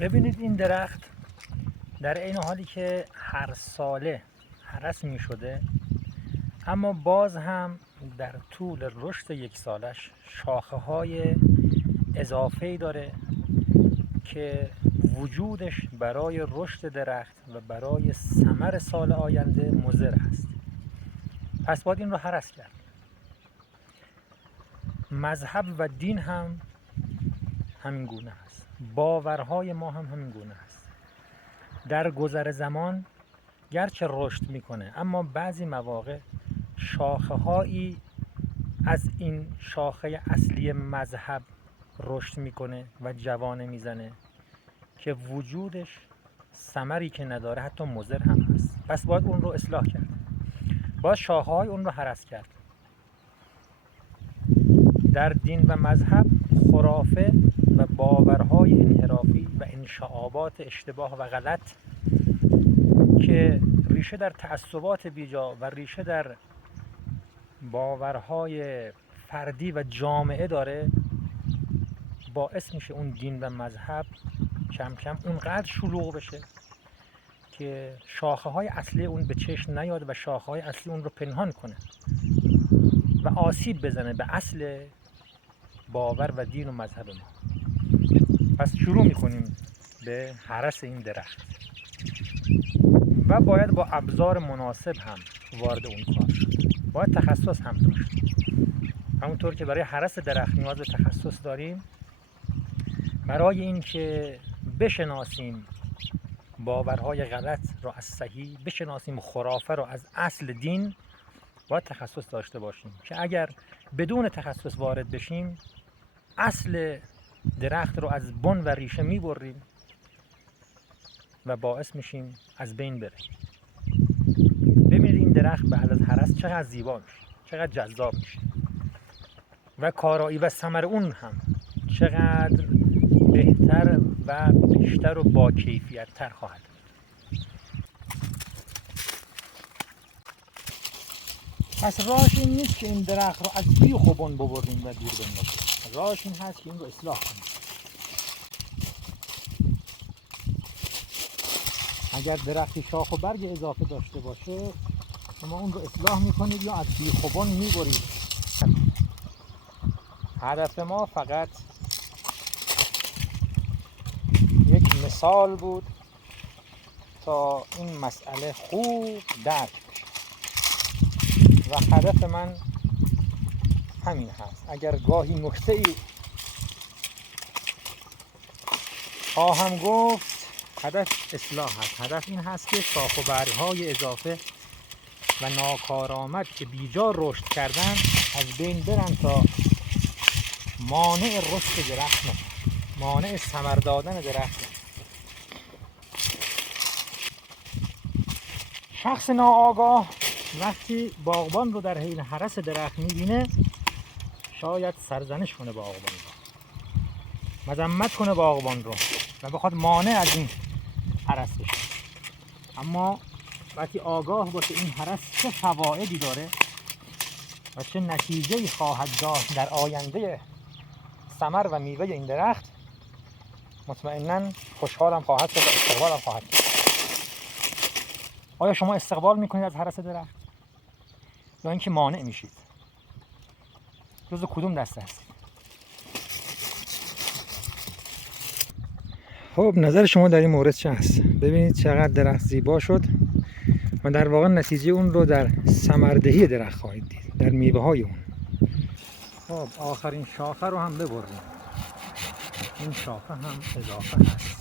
ببینید این درخت در این حالی که هر ساله هرس می شده، اما باز هم در طول رشد یک سالش شاخه های اضافه‌ای داره که وجودش برای رشد درخت و برای ثمر سال آینده مضر است. پس باید این رو هرس کرد. مذهب و دین هم همین گونه است، باورهای ما هم همین گونه است. در گذر زمان گرچه رشد میکنه، اما بعضی مواقع شاخه هایی از این شاخه اصلی مذهب رشد میکنه و جوانه میزنه که وجودش ثمری که نداره حتی مضر هم هست. پس باید اون رو اصلاح کرد، باید شاخه های اون رو هرس کرد. در دین و مذهب خرافه و باورهای انحرافی و انشعابات اشتباه و غلط که ریشه در تعصبات بیجا و ریشه در باورهای فردی و جامعه داره، باعث میشه اون دین و مذهب کم کم اونقدر شلوغ بشه که شاخه های اصلی اون به چشم نیاد و شاخه های اصلی اون رو پنهان کنه و آسیب بزنه به اصل باور و دین و مذهب ما. پس شروع میکنیم به هرس این درخت و باید با ابزار مناسب هم وارد اون کار شد. باید تخصص هم داشت. همونطور که برای هرس درخت نیاز به تخصص داریم، برای این که بشناسیم باورهای غلط رو از صحیح، بشناسیم خرافه رو از اصل دین، باید تخصص داشته باشیم که اگر بدون تخصص وارد بشیم اصل درخت رو از بن و ریشه میبریم و باعث میشیم از بین بره. ببینید این درخت بعد از هرس چقدر زیبا میشه، چقدر جذاب میشه و کارایی و ثمر اون هم چقدر بهتر و بیشتر و با کیفیت تر خواهد. پس راهش این نیست که این درخت رو از بیخ و بن ببریم و دور بندازیم. راهش این هست که این رو اصلاح کنیم. اگر درختی شاخ و برگ اضافه داشته باشه، شما اون رو اصلاح میکنید یا از بیخ و بن میبرید. هدف ما فقط یک مثال بود تا این مسئله خوب درک بشه و هدف من همین هست. اگر گاهی نکته‌ای خواهم گفت، هدف اصلاح هست. هدف این هست که شاخ و برگ‌های اضافه و ناکارآمد که بیجا رشد کردن از بین برن تا مانع رشد درخت نشن، مانع ثمر دادن درخت نشن. شخص ناآگاه وقتی باغبان رو در حین هرس درخت میبینه، شاید سرزنش کنه باغبان رو، مذمت کنه باغبان رو و بخواد مانع از این هرس بشه. اما وقتی آگاه باشه این هرس چه فوایدی داره و چه نتیجه‌ای خواهد داشت در آینده ثمر و میوه این درخت، مطمئناً خوشحالم خواهد شد و استقبالم خواهد کرد. آیا شما استقبال میکنید از هرس درخت یا اینکه مانع میشید؟ جزو کدوم دسته هستید؟ خب نظر شما در این مورد چه هست؟ ببینید چقدر درخت زیبا شد و در واقع نتیجه اون رو در ثمردهی درخت خواهید دید، در میوه های اون. خب آخرین شاخه رو هم ببریم. این شاخه هم اضافه هست.